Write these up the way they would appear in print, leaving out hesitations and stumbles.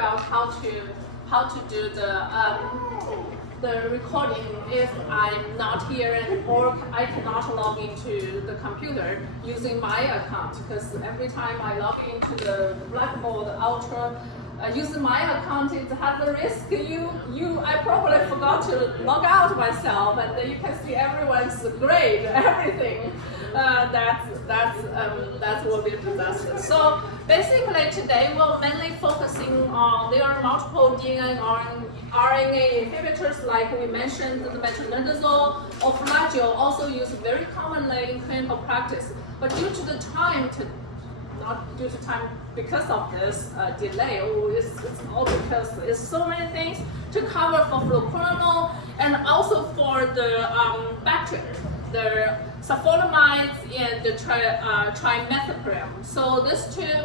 out how to do the recording if I'm not here or I cannot log into the computer using my account, because every time I log into the Blackboard Ultra using my account, it has the risk I probably forgot to log out myself, and then you can see everyone's grade, everything. That will be a disaster. So basically today we're mainly focusing on, there are multiple DNA and RNA inhibitors, like we mentioned, the metronidazole or flagyl, also used very commonly in clinical practice. But due to the time, not due to time because of this delay, it's all because it's so many things to cover for fluoroquinolone and also for the bacteria, the sulfonamides and the trimethoprim. So these two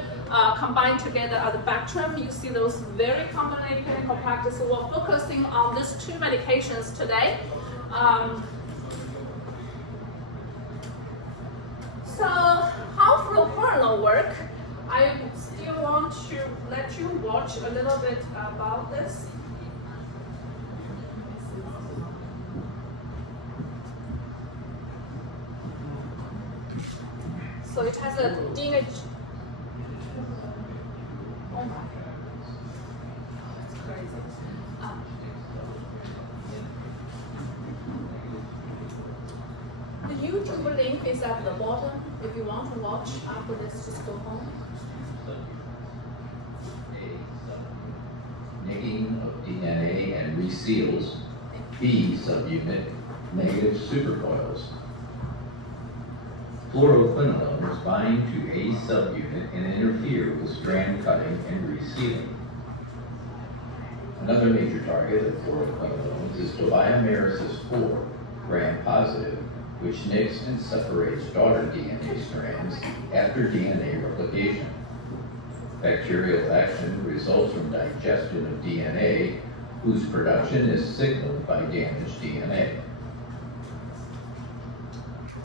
combined together are the Bactrim. You see those very commonly in clinical practice. So we're focusing on these two medications today. So how fluoroquinolone work? I still want to let you watch a little bit about this. So it has a DNA. Oh my. It's crazy. The YouTube link is at the bottom. If you want to watch after this, just go home. Nicking of DNA and reseals B subunit negative supercoils. Fluoroquinolones bind to A subunit and interfere with strand cutting and resealing. Another major target of fluoroquinolones is tobiomyresis 4, gram-positive, which nicks and separates daughter DNA strands after DNA replication. Bacterial action results from digestion of DNA, whose production is signaled by damaged DNA.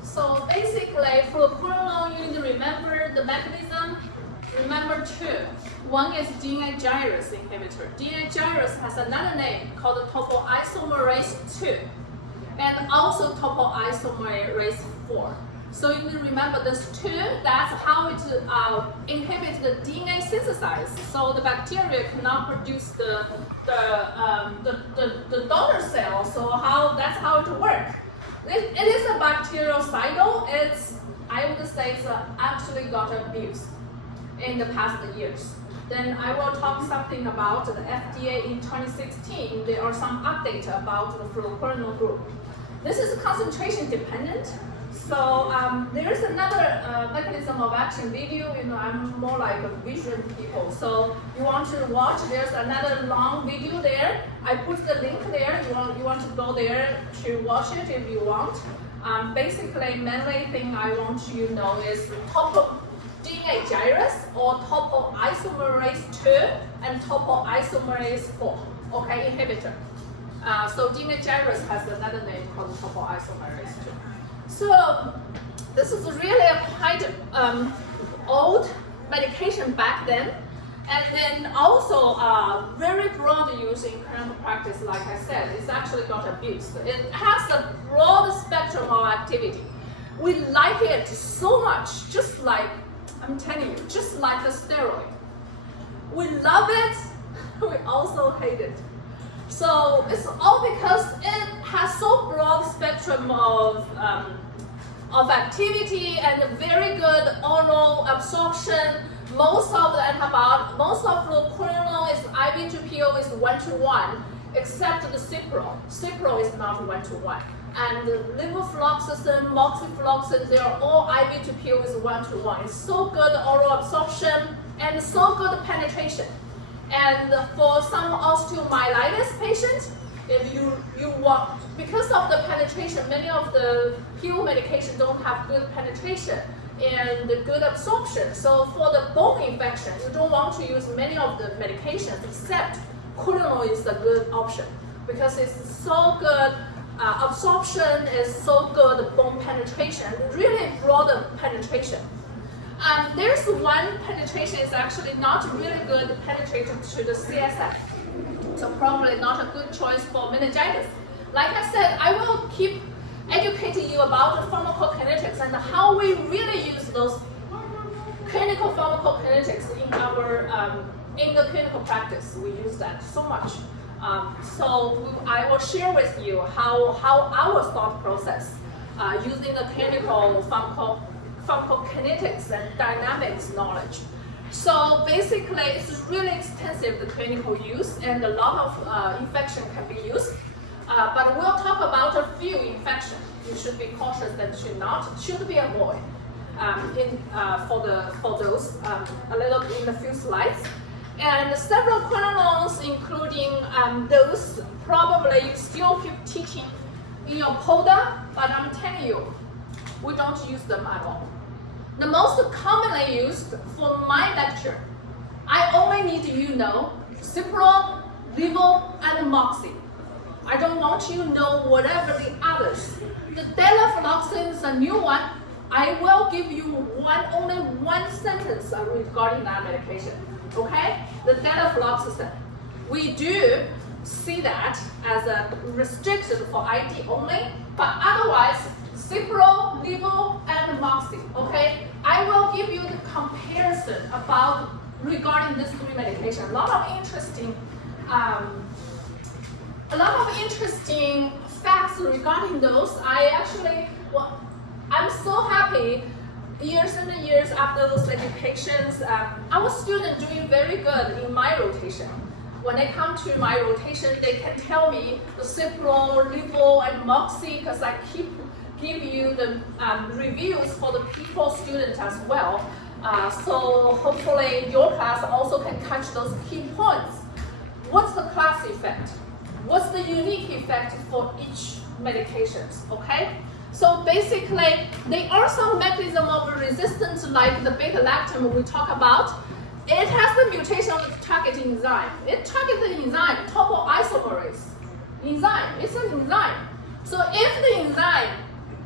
So basically, fluoroquinolone, you need to remember the mechanism. Remember two. One is DNA gyrase inhibitor. DNA gyrase has another name called topoisomerase 2, and also topoisomerase 4. So you need to remember this two. That's how it inhibits the DNA synthesis. So the bacteria cannot produce the daughter cell. So that's how it works. It is a bactericidal. I would say it's actually got abused in the past years. Then I will talk something about the FDA in 2016. There are some updates about the fluoroquinolone group. This is concentration dependent. So there's another mechanism of action video. I'm more like a vision people. So you want to watch, there's another long video there. I put the link there. You want to go there to watch it if you want. Basically, mainly thing I want you to know is DNA gyrase or topoisomerase 2 and topoisomerase 4. Okay, inhibitor. So DNA gyrase has another name called topoisomerase 2. So this is really a quite old medication back then, and then also very broad use in clinical practice. Like I said, it's actually got abused. It has a broad spectrum of activity. We like it so much, just like I'm telling you, just like a steroid. We love it. We also hate it. So it's all because it has so broad spectrum of activity and very good oral absorption. Most of fluoroquinolone is IV to PO is 1-to-1, except the Cipro. Cipro is not 1-to-1. And levofloxacin, moxifloxacin, they are all IV to PO is 1-to-1. It's so good oral absorption and so good penetration. And for some osteomyelitis patients, if you want, because of the penetration, many of the pill medication don't have good penetration and good absorption. So for the bone infection, you don't want to use many of the medications, except quinolone is a good option because it's so good. Absorption is so good, bone penetration, really broad penetration. There's one penetration is actually not really good penetrated to the CSF. So probably not a good choice for meningitis. Like I said, I will keep educating you about the pharmacokinetics and how we really use those clinical pharmacokinetics in our in the clinical practice. We use that so much. So I will share with you how our thought process using the clinical pharmacokinetics and dynamics knowledge. So basically, it's really extensive, the clinical use, and a lot of infection can be used. But we'll talk about a few infections. You should be cautious and should be avoided for those a little in a few slides. And several quinolones, including those probably you still keep teaching in your PODA, but I'm telling you, we don't use them at all. The most commonly used for my lecture, I only need you know Cipro, Levo, and Moxie. I don't want you to know whatever the others. The Delafloxacin is a new one. I will give you only one sentence regarding that medication. Okay? The Delafloxacin. We do see that as a restricted for ID only, but otherwise, Cipro, Levo, and Moxie. Okay? I will give you the comparison about regarding these three medications. A lot of interesting facts regarding those. I'm so happy. Years and years after those educations, our students doing very good in my rotation. When they come to my rotation, they can tell me the Cipro, Levo, and Moxie because I keep give you the reviews for the people students as well. So hopefully your class also can catch those key points. What's the class effect? What's the unique effect for each medications, okay? So basically, there are some mechanism of resistance like the beta-lactam we talk about. It has the mutation of the target enzyme. It targets the enzyme, topoisomerase enzyme. It's an enzyme. So if the enzyme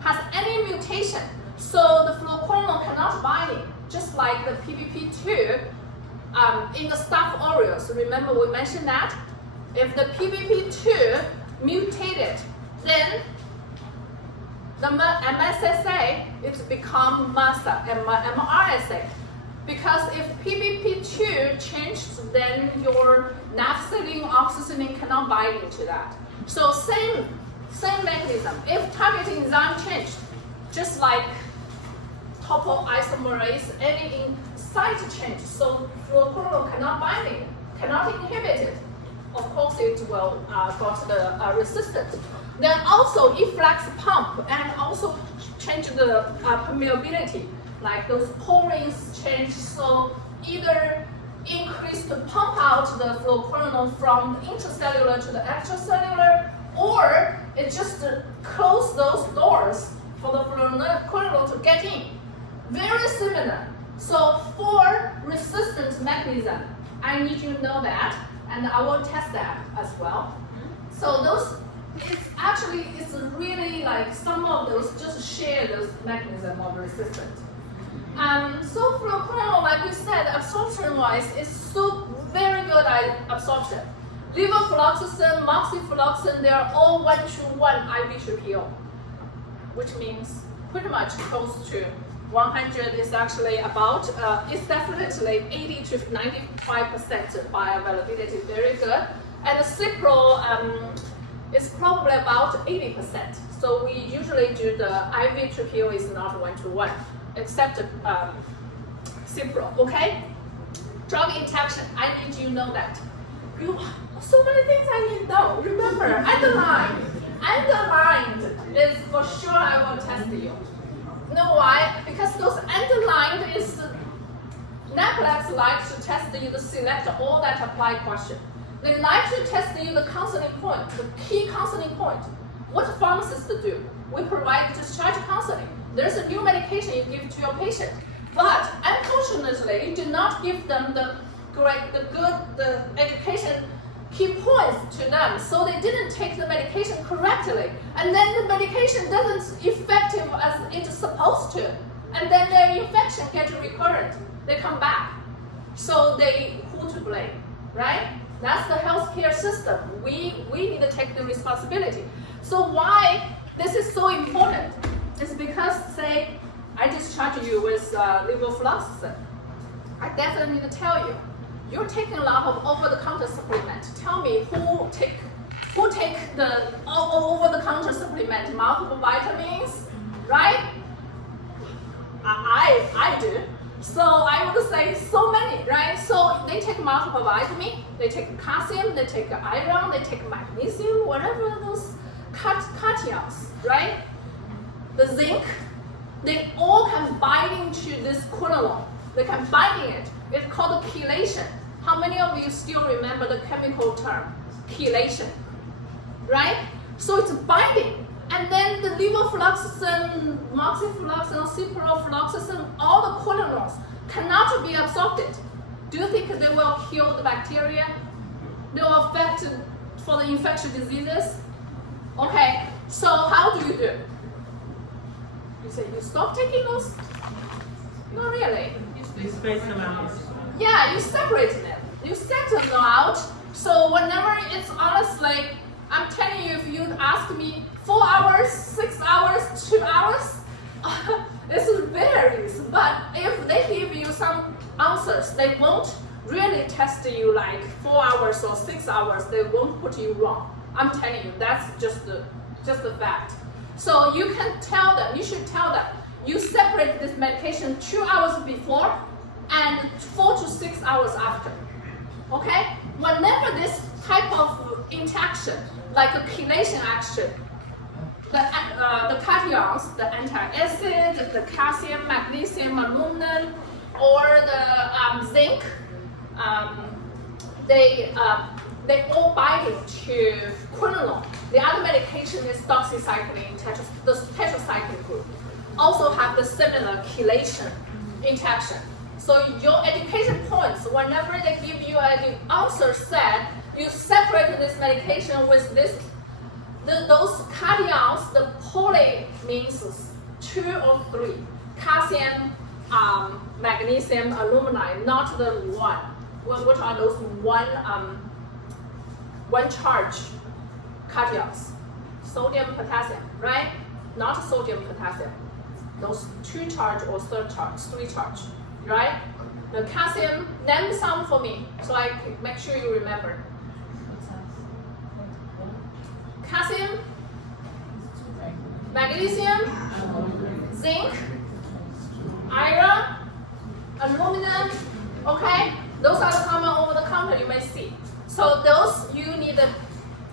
has any mutation, so the fluoroquinolone cannot bind it, just like the PBP2 in the Staph aureus. Remember we mentioned that? If the PBP2 mutated, then the MSSA, it's become MRSA. Because if PBP2 changes, then your naphthalene, oxytocin cannot bind into that. So same mechanism. If target enzyme changed, just like topoisomerase, any site change, so fluoroquinolone cannot bind it, cannot inhibit it. Of course, it will got the resistance. Then also efflux pump and also change the permeability, like those porins change. So either increase the pump out the fluoroquinolone from the intracellular to the extracellular, or it just close those doors for the fluoroquinolone to get in. Very similar. So for resistance mechanism, I need you to know that, and I will test that as well. So those, it's really like some of those just share those mechanism of resistance. So fluoroquinolone, like we said, absorption-wise, is so very good at absorption. Levofloxacin, moxifloxacin, they are all 1-to-1 IV to PO, which means pretty much close to 100 is actually about, it's definitely 80 to 95% bioavailability, very good. And the Cipro is probably about 80%. So we usually do the IV to PO is not 1-to-1, except Cipro, okay? Drug interaction, I need you to know that. So many things I need to know. Remember, underlined is for sure I will test you. You know why? Because those underlined is NAPLAX likes to test you the select all that apply question. They like to test you the counseling point, the key counseling point. What pharmacists do? We provide discharge counseling. There's a new medication you give to your patient, but unfortunately, you do not give them the education key points to them, so they didn't take the medication correctly, and then the medication doesn't effective as it's supposed to, and then their infection gets recurrent. They come back. So who to blame, right? That's the healthcare system. We need to take the responsibility. So why this is so important is because, say, I discharge you with levofloxacin. I definitely need to tell you, you're taking a lot of over-the-counter supplement. Tell me who take the over-the-counter supplement, multiple vitamins, right? I do. So I would say so many, right? So they take multiple vitamins, they take calcium, they take iron, they take magnesium, whatever those cations, right? The zinc, they all can bind into this quinolone. They can bind it. It's called chelation. How many of you still remember the chemical term, chelation, right? So it's binding. And then the levofloxacin, moxifloxacin, ciprofloxacin, all the quinolones cannot be absorbed. Do you think they will kill the bacteria? They will affect for the infectious diseases? Okay, so how do? You say you stop taking those? Not really. You space them out. Yeah, you separate them. You set them out. So whenever it's honestly, I'm telling you, if you ask me 4 hours, 6 hours, 2 hours, it varies. But if they give you some answers, they won't really test you like 4 hours or 6 hours. They won't put you wrong. I'm telling you, that's just the fact. So you can tell them, you should tell them, you separate this medication 2 hours before and 4 to 6 hours after. Okay? Whenever this type of interaction, like a chelation action, the cations, the antacid, the calcium, magnesium, aluminum, or the zinc, they all bind to quinolone. The other medication is doxycycline, the tetracycline group, also have the similar chelation interaction. So your education points, whenever they give you an answer set, you separate this medication with those cations. The poly means 2 or 3, calcium, magnesium, aluminum, not the one. What are those one charge cations? Sodium, potassium, right? Not sodium, potassium. Those 2 charge or 3 charge, right? The calcium, name some for me, so I can make sure you remember. Calcium, magnesium, zinc, iron, aluminum, okay? Those are the common over the counter you may see. So those you need to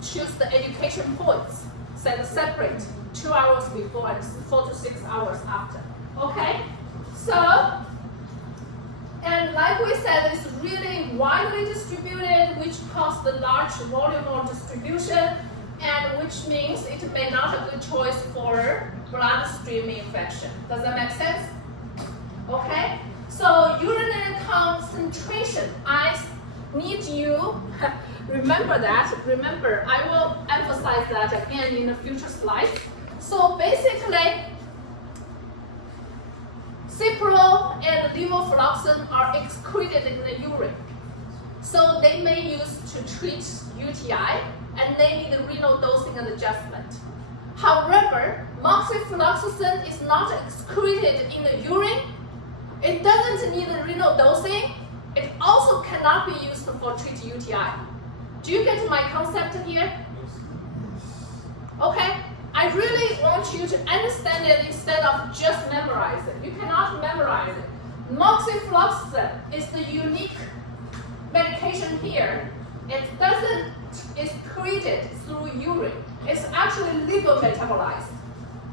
choose the education points, set separate 2 hours before and 4 to 6 hours after, okay? So, and like we said, it's really widely distributed, which causes the large volume of distribution, and which means it may not a good choice for bloodstream infection. Does that make sense? Okay? So urinary concentration, I need you remember that. Remember, I will emphasize that again in the future slides. So basically, cipro and levofloxacin are excreted in the urine. So they may use to treat UTI, and they need a renal dosing and adjustment. However, moxifloxacin is not excreted in the urine. It doesn't need a renal dosing. It also cannot be used for treat UTI. Do you get my concept here? Okay, I really want you to understand it instead of just memorize it. You cannot memorize it. Moxifloxacin is the unique medication here. It doesn't excreted through urine. It's actually liver metabolized.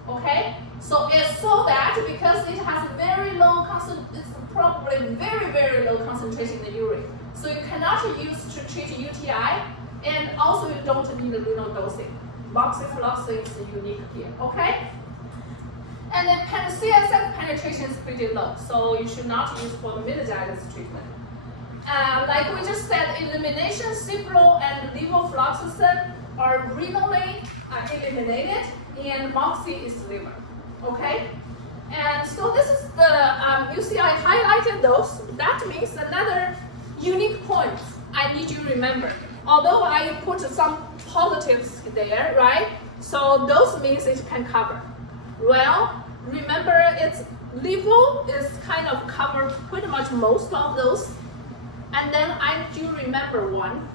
Okay? So it's so that because it has very low it's probably very, very low concentration in the urine. So you cannot use to treat UTI, and also you don't need a renal dosing. Moxifloxacin is unique here. Okay? And then CSF penetration is pretty low, so you should not use for the meningitis treatment. Like we just said, elimination, cipro and levofloxacin are renally eliminated, and moxi is liver. Okay? And so this is the, you see I highlighted those. That means another unique point I need you to remember. Although I put some positives there, right? So those means it can cover. Well, remember it's level is kind of cover pretty much most of those. And then I need you to remember one,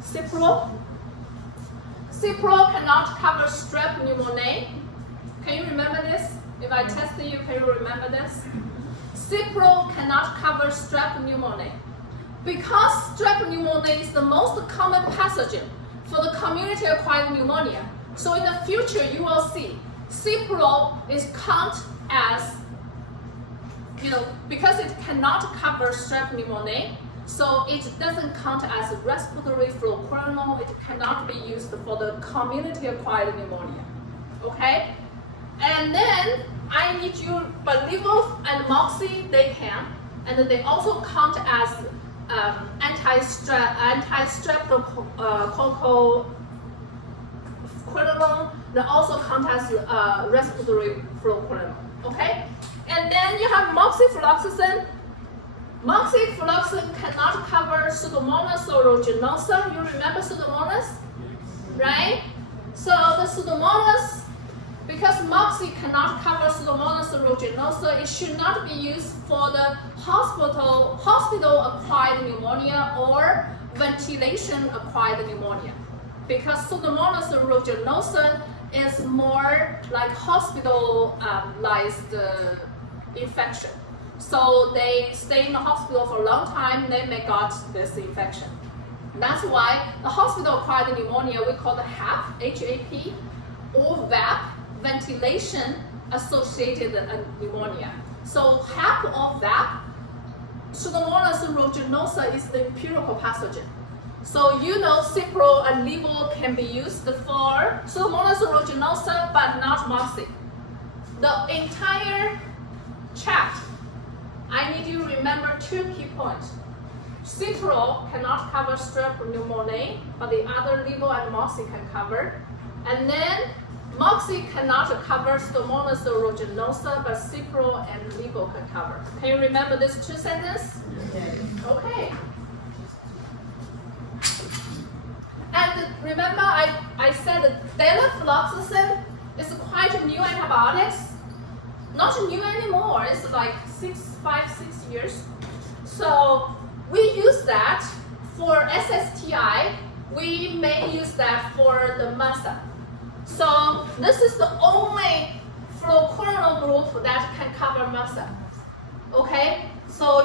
Cipro. Cipro cannot cover strep pneumoniae. Can you remember this? If I test you, can you remember this? Cipro cannot cover strep pneumoniae. Because strep pneumoniae is the most common pathogen for the community-acquired pneumonia. So in the future, you will see Cipro is count as, because it cannot cover strep pneumoniae, so it doesn't count as respiratory fluoroquinolone. It cannot be used for the community-acquired pneumonia. Okay? And then I need you, but Levo and Moxi, they can, and they also count as anti-streptococcus. They also count as respiratory fluoroquinolone. Okay, and then you have moxifloxacin. Moxifloxacin cannot cover Pseudomonas aeruginosa. You remember Pseudomonas, right? So the Pseudomonas, because Moxi cannot cover Pseudomonas aeruginosa, it should not be used for the hospital-acquired pneumonia or ventilation-acquired pneumonia. Because Pseudomonas aeruginosa is more like hospitalized infection. So they stay in the hospital for a long time, they may got this infection. That's why the hospital-acquired pneumonia, we call the HAP, H-A-P, or VAP, ventilation-associated pneumonia. So HAP or VAP, Pseudomonas aeruginosa is the empirical pathogen. So Cipro and Levo can be used for Pseudomonas aeruginosa, but not Moxi. The entire chat, I need you to remember two key points. Cipro cannot cover strep pneumoniae, but the other Levo and Moxi can cover. And then Moxi cannot cover Pseudomonas aeruginosa, but Cipro and Levo can cover. Can you remember these two sentences? Yeah. Okay. And remember, I said that delafloxacin is quite a new antibiotics. Not new anymore. It's like 5, 6 years. So we use that for SSTI. We may use that for the MRSA. So this is the only fluoroquinolone group that can cover MRSA. Okay? So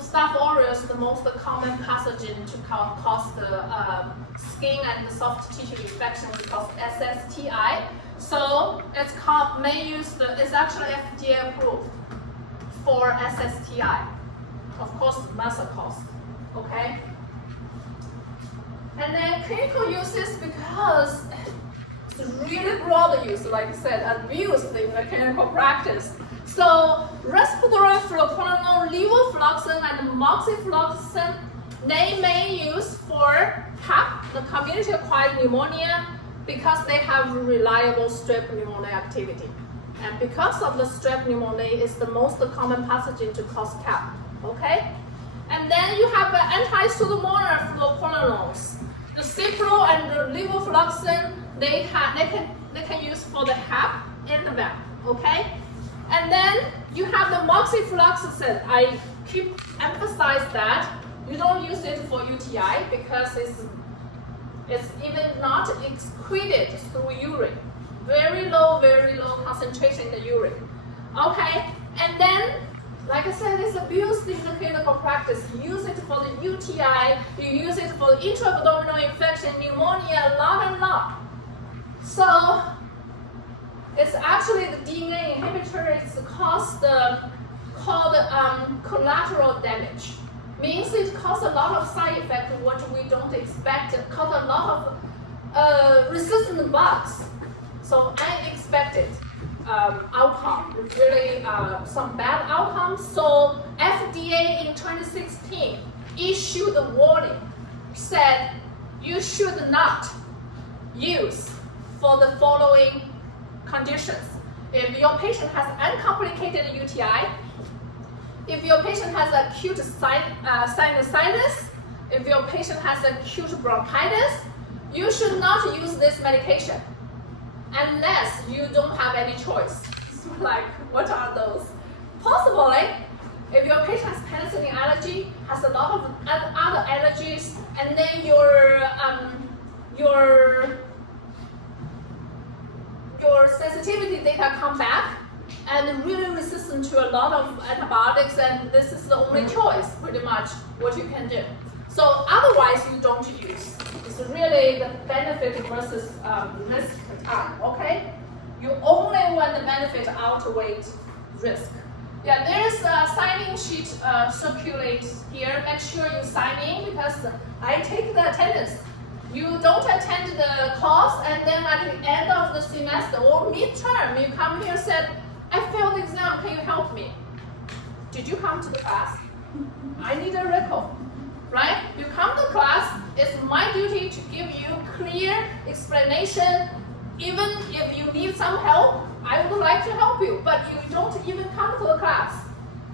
Staph aureus is the most common pathogen to cause the skin and the soft tissue infection. We call SSTI. So it's actually FDA approved for SSTI. Of course, MRSA cost. Okay? And then clinical uses, because it's really broad use, like I said, abused in the clinical practice. So respiratory fluoroquinolone, levofloxacin, and moxifloxacin, they may use for HAP, the community-acquired pneumonia, because they have reliable strep pneumoniae activity. And because of the strep pneumoniae is the most common pathogen to cause CAP. Okay? And then you have the anti-pseudomonas fluoroquinolones. The Cipro and the levofloxacin, they can use for the HAP and the VAP. Okay? And then you have the moxifloxacin. I keep emphasize that you don't use it for UTI because it's even not excreted through urine. Very low concentration in the urine. Okay, and then, like I said, it's abused in the clinical practice. You use it for the UTI, you use it for the intra-abdominal infection, pneumonia, a lot. So, it's actually the DNA inhibitor. It's called collateral damage. Means it causes a lot of side effects, what we don't expect. It causes a lot of resistant bugs. So unexpected outcome, really some bad outcomes. So FDA in 2016 issued a warning, said you should not use for the following conditions. If your patient has uncomplicated UTI, if your patient has acute sinusitis, if your patient has acute bronchitis, you should not use this medication unless you don't have any choice. Like, what are those? Possibly, if your patient has penicillin allergy, has a lot of other allergies, and then your sensitivity data come back and really resistant to a lot of antibiotics, and this is the only choice, pretty much, what you can do. So otherwise, you don't use. It's really the benefit versus risk time, okay? You only when the benefit outweighs risk. Yeah, there's a sign-in sheet circulates here. Make sure you sign in because I take the attendance. You don't attend the class, and then at the end of the semester or midterm, you come here and said, I failed the exam, can you help me? Did you come to the class? I need a record, right? You come to class, it's my duty to give you clear explanation. Even if you need some help, I would like to help you, but you don't even come to the class.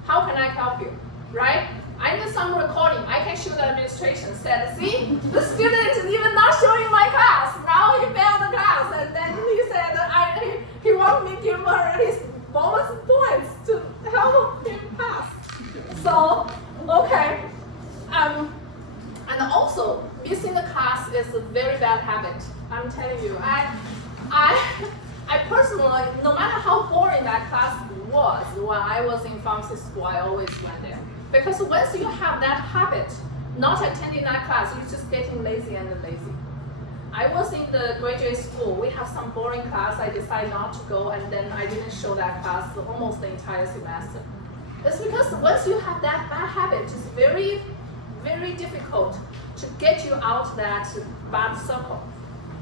How can I help you, right? I need some recording. I can show the administration. Said, see, the student is even not showing my class. Now he failed the class, and then he said, he wants me to give her his bonus points to help him pass. So, okay. And also, missing the class is a very bad habit. I'm telling you. I personally, no matter how boring that class was, when I was in pharmacy school, I always went there. Because once you have that habit, not attending that class, you're just getting lazy and lazy. I was in the graduate school, we have some boring class, I decided not to go, and then I didn't show that class almost the entire semester. It's because once you have that bad habit, it's very, very difficult to get you out of that bad circle.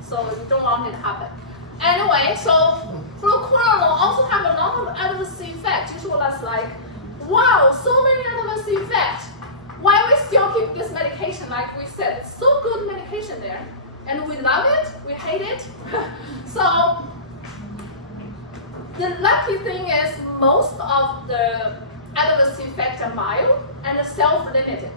So you don't want it to happen. Anyway, so fluoroquinolone also have a lot of adverse effects. Usually it's like, wow, so many adverse effects. Why we still keep this medication? Like we said, it's so good medication there. And we love it, we hate it. So the lucky thing is most of the adverse effects are mild and self-limited.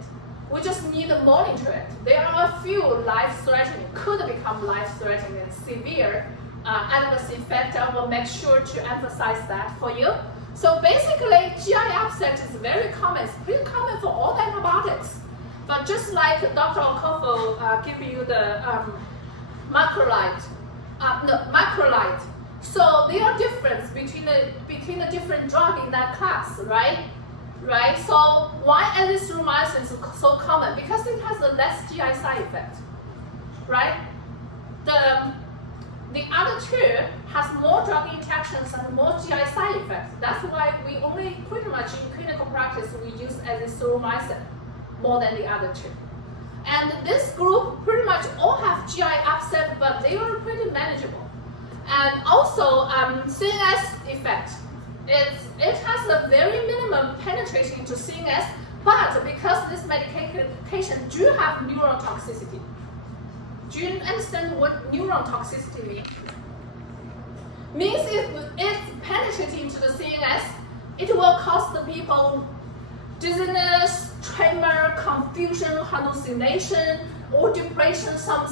We just need to monitor it. There are a few life-threatening, could become life-threatening and severe adverse effects. I will make sure to emphasize that for you. So basically, GI upset is very common. It's pretty common for all antibiotics. But just like Dr. Okofo give you the macrolide, so there are difference between the different drug in that class, right? Right. So why azithromycin is so common? Because it has a less GI side effect, right? The other two has more drug interactions and more GI side effects. That's why we only pretty much in clinical practice we use azithromycin more than the other two. And this group pretty much all have GI upset, but they are pretty manageable. And also CNS effect. It has a very minimum penetration into CNS, but because this medication do have neuron toxicity. Do you understand what neuron toxicity means? Means if it's penetrating into the CNS, it will cause the people dizziness, tremor, confusion, hallucination, or depression, some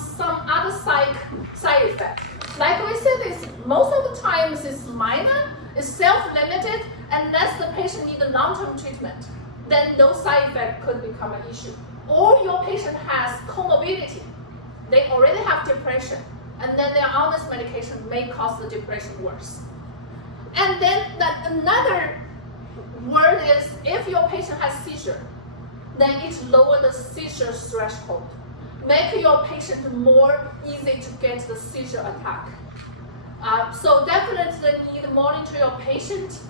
other side effect. Like we said, it's, most of the times it's minor, it's self-limited, unless the patient needs a long-term treatment. Then those side effects could become an issue. Or your patient has comorbidity. They already have depression, and then they're on this medication may cause the depression worse. And then another word is if your patient has seizure, then it lowers the seizure threshold. Make your patient more easy to get the seizure attack. So definitely need to monitor your patient.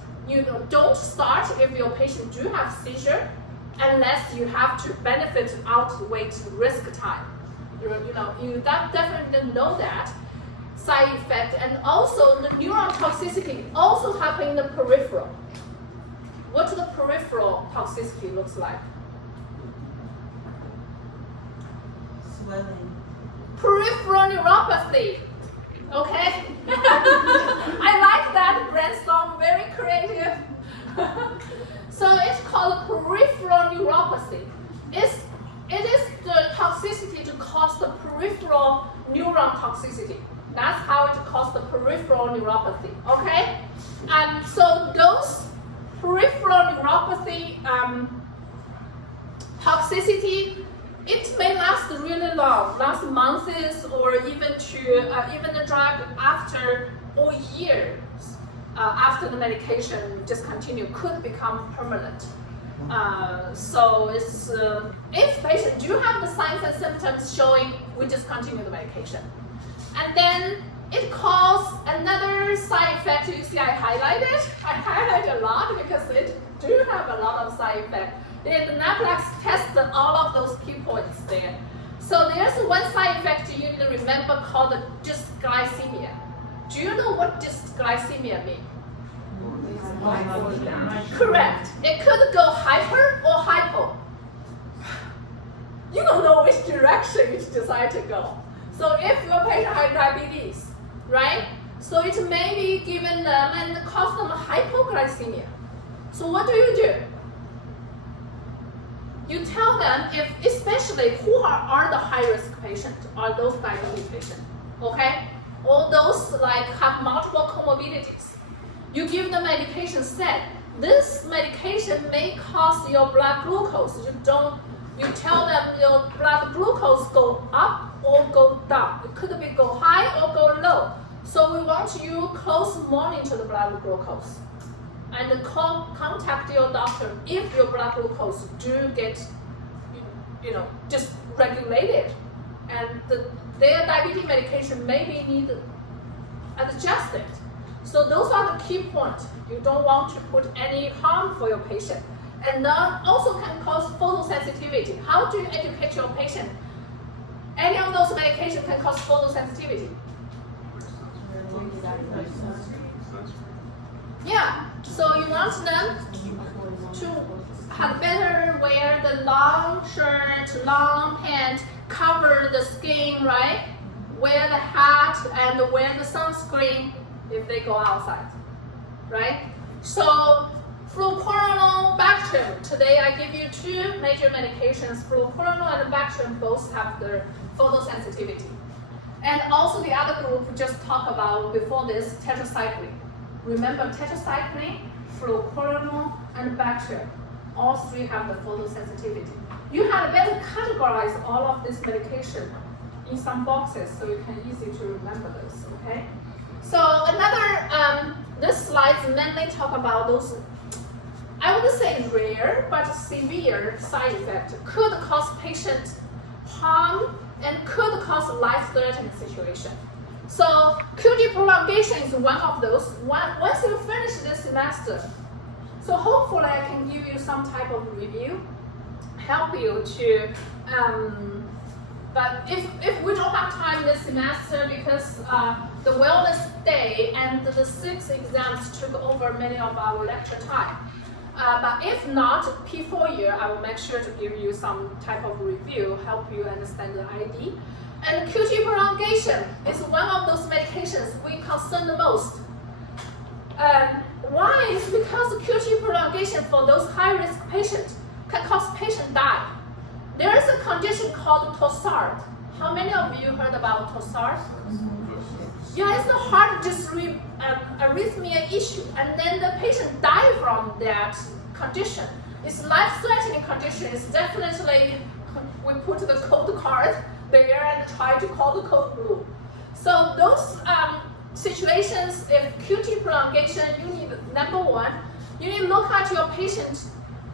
Don't start if your patient do have seizure unless you have to benefit outweigh risk time. You definitely know that side effect, and also the neuron toxicity also happen in the peripheral. What the peripheral toxicity looks like? Swelling. Peripheral neuropathy. Okay? I like that brainstorm. So it's called peripheral neuropathy. It is the toxicity to cause the peripheral neuron toxicity. That's how it causes the peripheral neuropathy, okay? And so those peripheral neuropathy toxicity, it may last really long, last months or even the drug after or years after the medication discontinued could become permanent. So it's if patient do have the signs and symptoms showing, we discontinue the medication. And then it causes another side effect. You see I highlighted a lot because it do have a lot of side effects. The Naplex tests all of those key points there. So there's one side effect you need to remember called the dysglycemia. Do you know what dysglycemia means? Correct. It could go hyper or hypo. You don't know which direction you decide to go. So if your patient has diabetes, right? So it may be given them and cause them hypoglycemia. So what do? You tell them, if especially who are the high-risk patients, are those diabetes patients, okay? Or those like have multiple comorbidities. You give them medication said, this medication may cause your blood glucose. You tell them your blood glucose go up or go down. It could be go high or go low. So we want you close monitor the blood glucose. And contact your doctor if your blood glucose do get, just regulated, and their diabetes medication maybe need adjusted. So those are the key points. You don't want to put any harm for your patient, and also can cause photosensitivity. How do you educate your patient? Any of those medications can cause photosensitivity. Yeah, so you want them to have better wear the long shirt, long pants, cover the skin, right? Wear the hat and wear the sunscreen if they go outside, right? So fluoroquinolone, Bactrim. Today I give you two major medications. Fluoroquinolone and Bactrim both have the photosensitivity. And also the other group just talked about before this, tetracycline. Remember tetracycline, fluoroquinolone, and Bactrim. All three have the photosensitivity. You had better categorize all of this medication in some boxes so you can easy to remember this, okay? So another, this slide mainly talk about those, I would say rare but severe side effects could cause patient harm and could cause life-threatening situation. So QT prolongation is one of those. Once you finish this semester, so hopefully I can give you some type of review, help you to, but if we don't have time this semester because the wellness day and the 6 exams took over many of our lecture time. But if not, P4 year, I will make sure to give you some type of review, help you understand the ID. And QT prolongation is one of those medications we concern the most. Why? It's because QT prolongation for those high-risk patients can cause patient die. There is a condition called Torsades. How many of you heard about Torsades? Yeah, it's the heart arrhythmia issue, and then the patient die from that condition. It's life-threatening condition. It's definitely, we put the code card there and try to call the code blue. So those situations, if QT prolongation, you need, number one, you need to look at your patient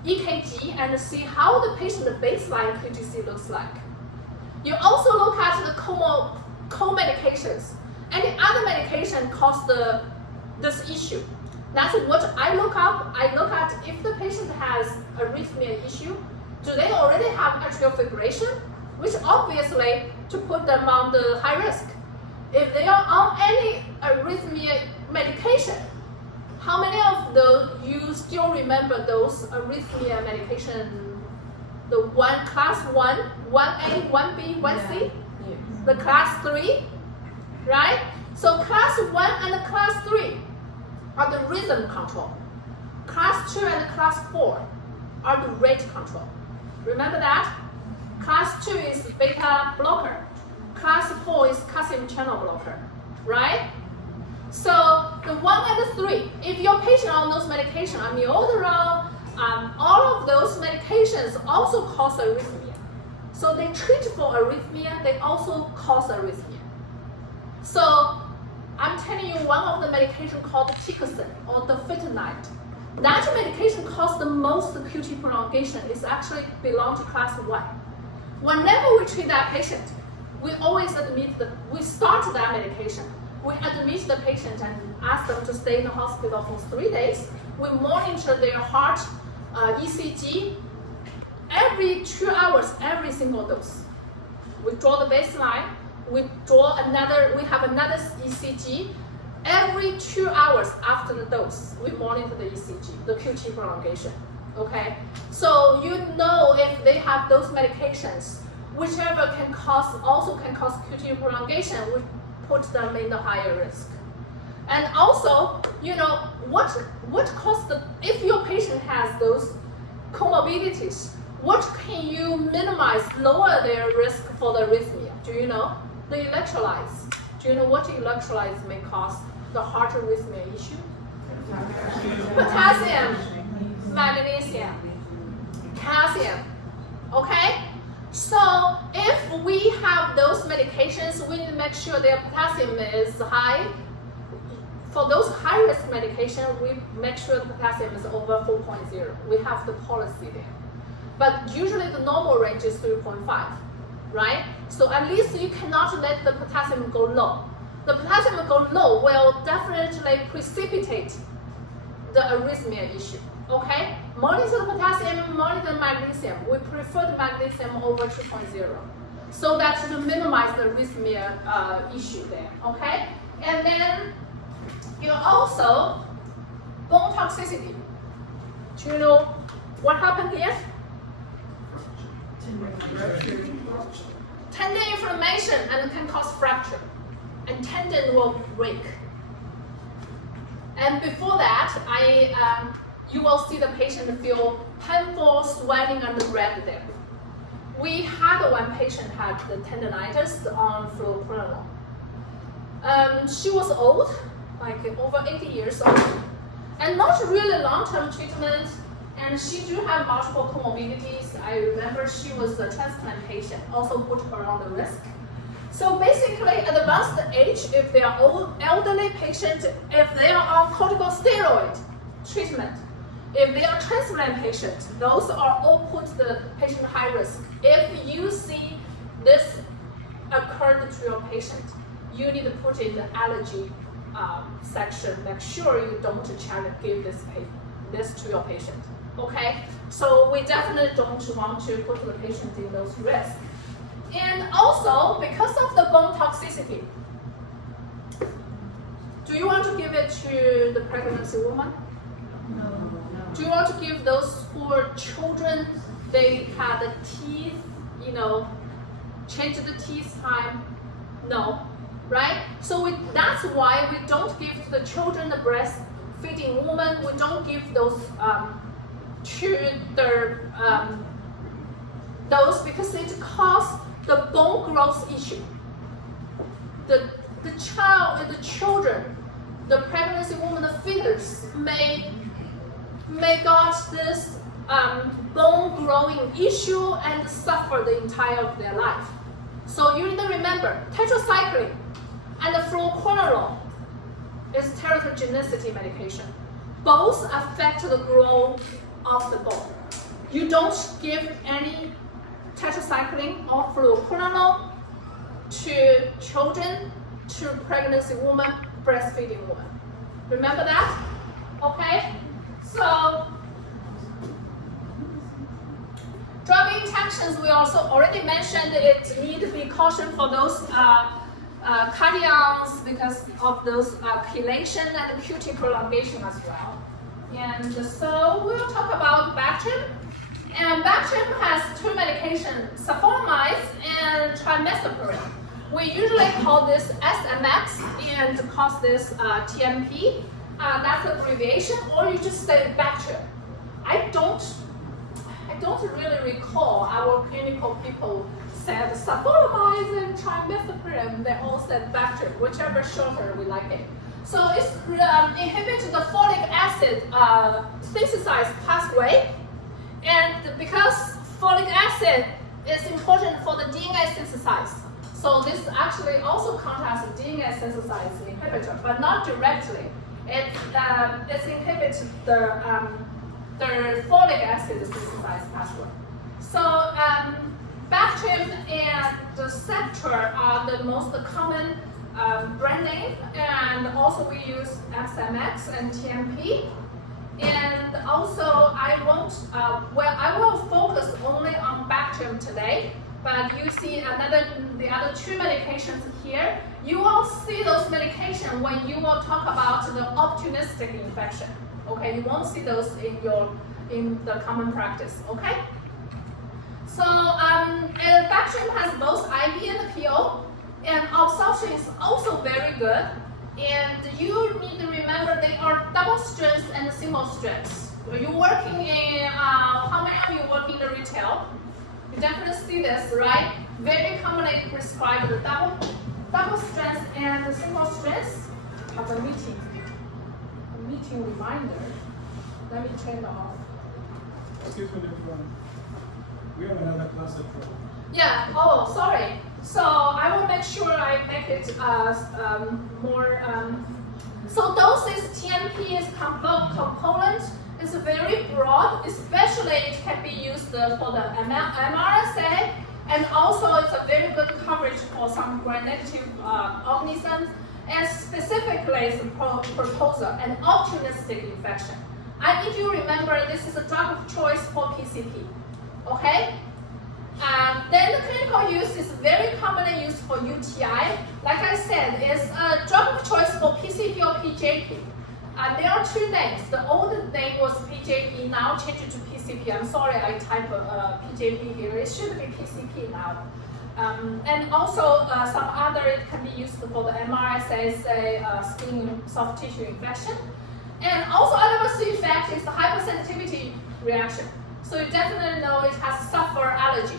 EKG and see how the patient baseline QTc looks like. You also look at the co-medications. Any other medication cause this issue. That's what I look up. I look at if the patient has arrhythmia issue, do they already have atrial fibrillation? Which obviously to put them on the high risk. If they are on any arrhythmia medication, how many of those you still remember those arrhythmia medication? The one class 1, 1A, 1B, 1C? Yeah. The class 3, right? So class 1 and class 3 are the rhythm control. Class 2 and class 4 are the rate control. Remember that? Class 2 is beta blocker. Class 4 is calcium channel blocker, right? So the 1 and the 3, if your patient on those medications, amiodarone, all of those medications also cause arrhythmia. So they treat for arrhythmia, they also cause arrhythmia. So I'm telling you one of the medication called Ticagrelor or the Difetinide. That medication causes the most QT prolongation. It actually belongs to class 1. Whenever we treat that patient, we always we start that medication. We admit the patient and ask them to stay in the hospital for 3 days. We monitor their heart ECG every 2 hours, every single dose. We draw the baseline. We have another ECG. Every 2 hours after the dose, we monitor the ECG, the QT prolongation. Okay, so you know if they have those medications, whichever also can cause QT prolongation, we put them in the higher risk. And also, you know what cause if your patient has those comorbidities, what can you minimize, lower their risk for the arrhythmia? Do you know? The electrolytes. Do you know what electrolytes may cause the heart arrhythmia issue? Potassium, magnesium, calcium. Okay? So if we have those medications, we need to make sure their potassium is high. For those high-risk medications, we make sure the potassium is over 4.0. We have the policy there. But usually the normal range is 3.5, right? So at least you cannot let the potassium go low. The potassium go low will definitely precipitate the arrhythmia issue, okay? Monitor the potassium, monitor the magnesium. We prefer the magnesium over 2.0 so that to minimize the arrhythmia issue there, okay? And then you also, bone toxicity. Do you know what happened here? Tendon inflammation and can cause fracture, and tendon will break. And before that, you will see the patient feel painful, swelling, and red there. We had one patient had the tendonitis on fluoroquinolone. She was old, like over 80 years old, and not really long-term treatment. And she do have multiple comorbidities. I remember she was a transplant patient, also put her on the risk. So basically, advanced age, if they are old, elderly patients, if they are on corticosteroid treatment, if they are transplant patients, those are all put the patient high risk. If you see this occurred to your patient, you need to put in the allergy section. Make sure you don't give this to your patient. Okay, so we definitely don't want to put the patient in those risks. And also, because of the bone toxicity, do you want to give it to the pregnancy woman? No. Do you want to give those who are children, they had the teeth, change the teeth time? No, right? So that's why we don't give to the children, the breastfeeding woman, we don't give those to those because it causes the bone growth issue. The children, the pregnancy woman, the fetus may got this bone growing issue and suffer the entire of their life. So you need to remember, tetracycline and the fluoroquinolone is teratogenicity medication. Both affect the growth of the bone. You don't give any tetracycline or fluoroquinolone to children, to pregnancy woman, breastfeeding woman. Remember that? Okay? So, drug interactions, we also already mentioned it need to be cautioned for those cardions because of those chelation and QT prolongation as well. And so we'll talk about Bactrim. And Bactrim has two medications, sulfonamide and trimethoprim. We usually call this SMX and cause this TMP. that's abbreviation, or you just say Bactrim. I don't really recall our clinical people said sulfonamide and trimethoprim. They all said Bactrim, whichever shorter we like it. So it's inhibits the folic acid synthesized pathway, and because folic acid is important for the DNA synthesis, so this actually also counts as a DNA synthesis inhibitor, but not directly. It inhibits the folic acid synthesized pathway. So Bactrim and the Septra are the most common brand name, and also we use XMX and TMP. And also I will focus only on Bactrim today, but you see the other two medications here. You will see those medications when you will talk about the opportunistic infection. Okay, you won't see those in the common practice. Okay. So Bactrim has both IV and PO, and absorption is also very good. And you need to remember they are double strength and single strength. You're working in how many of you work in the retail? You definitely see this, right? Very commonly prescribed the double strength and the single strength. Have a meeting reminder. Let me turn it off. Excuse me, everyone. We have another class at 12. Yeah. Oh, sorry. So I will make sure I make it more. So doses TMP is component is very broad, especially it can be used for the MRSA, and also it's a very good coverage for some gram-negative organisms, and specifically it's a proposal, an opportunistic infection. I need you to remember this is a drug of choice for PCP. Okay. Then the clinical use is very commonly used for UTI. Like I said, it's a drug of choice for PCP or PJP. There are two names. The old name was PJP, now changed to PCP. I'm sorry I typed PJP here. It should be PCP now. And also some other, it can be used for the MRSA, say skin soft tissue infection. And also adverse effect is the hypersensitivity reaction. So you definitely know it has sulfur allergy.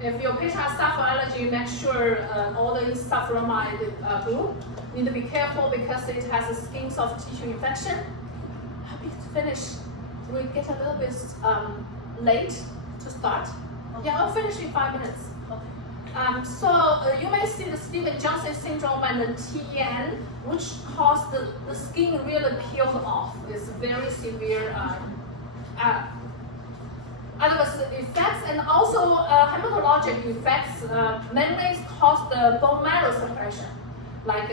If your patient has sulfur allergy, make sure all the sulfuramide group need to be careful because it has a skin soft tissue infection. Happy to finish. We get a little bit late to start. Yeah, I'll finish in 5 minutes. So you may see the Stevens-Johnson syndrome and the TN, which cause the skin really peeled off. It's very severe adverse effects, and also hematologic effects mainly cause the bone marrow suppression, like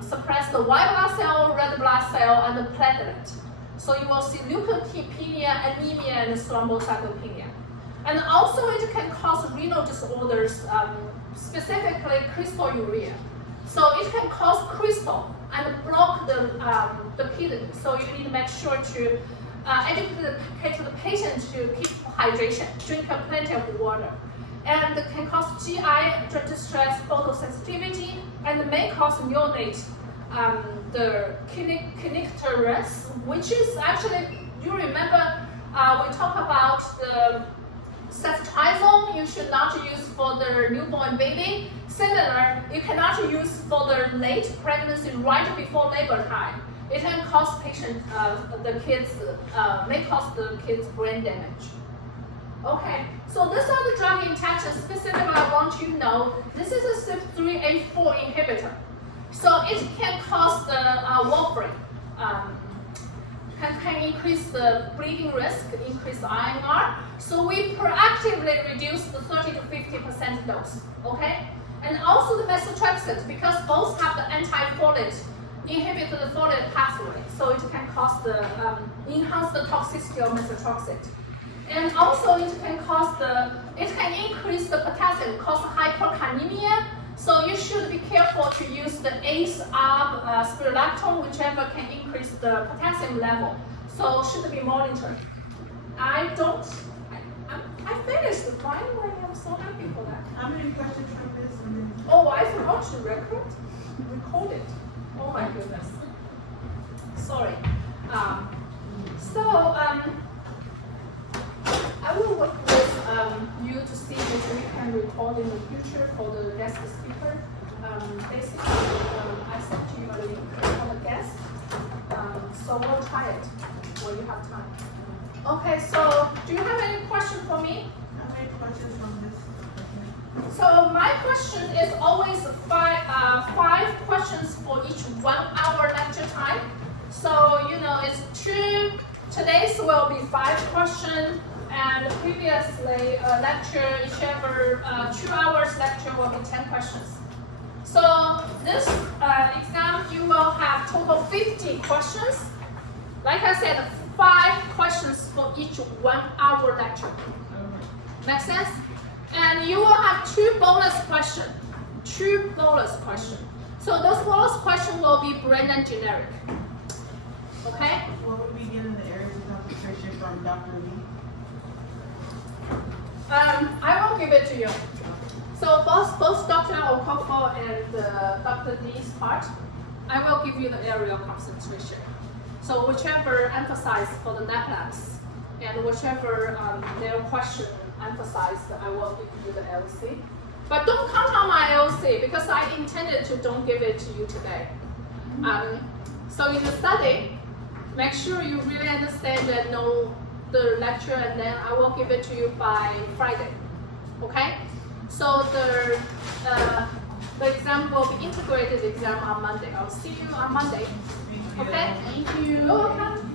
suppress the white blood cell, red blood cell, and the platelet. So you will see leukopenia, anemia, and thrombocytopenia. And also it can cause renal disorders, specifically crystalluria. So it can cause crystal and block the kidney. So you need to make sure to educate the patient to keep hydration, drink plenty of water. And it can cause GI distress, photosensitivity, and may cause neonate the kernicterus, which is actually, you remember we talked about the ceftriaxone you should not use for the newborn baby. Similar, you cannot use for the late pregnancy right before labor time. It can cause may cause the kids brain damage. Okay, so these are the drug interactions. Specifically, I want you to know this is a CYP3A4 inhibitor. So it can cause the warfarin, can increase the bleeding risk, increase the INR. So we proactively reduce the 30 to 50% dose. Okay, and also the methotrexate, because both have the anti-folate, inhibit the folate pathway, so it can cause the enhance the toxicity of methotrexate. And also it can increase the potassium, cause hyperkalemia. So you should be careful to use the ACE, ARB, spironolactone, whichever can increase the potassium level. So should be monitored. I finished finally. I'm so happy for that. How many questions from this? Oh, I forgot to record it. Oh my goodness. Sorry. call in the future for the guest speaker. Basically, I sent you a link for the guest. So we'll try it when you have time. Okay, so do you have any question for me? How many questions from this? So my question is always five questions for each 1 hour lecture time. So it's today's will be 5 questions, and previously lecture, whichever 2 hours lecture will be 10 questions. So this exam you will have total 50 questions. Like I said, 5 questions for each 1 hour lecture. Make sense? And you will have 2 bonus questions. 2 bonus questions. So those bonus questions will be brain and generic. Okay? What would we get in the areas of concentration from Dr. Lee? I will give it to you. So both Dr. Okofo and Dr. Lee's part, I will give you the area of concentration. So whichever emphasized for the NAPLAX and whichever their question emphasized, I will give you the LC. But don't count on my LC because I intended to don't give it to you today. So in the study, make sure you really understand and know the lecture, and then I will give it to you by Friday. Okay? So the exam will be integrated exam on Monday. I'll see you on Monday. Okay? Thank you. You're welcome.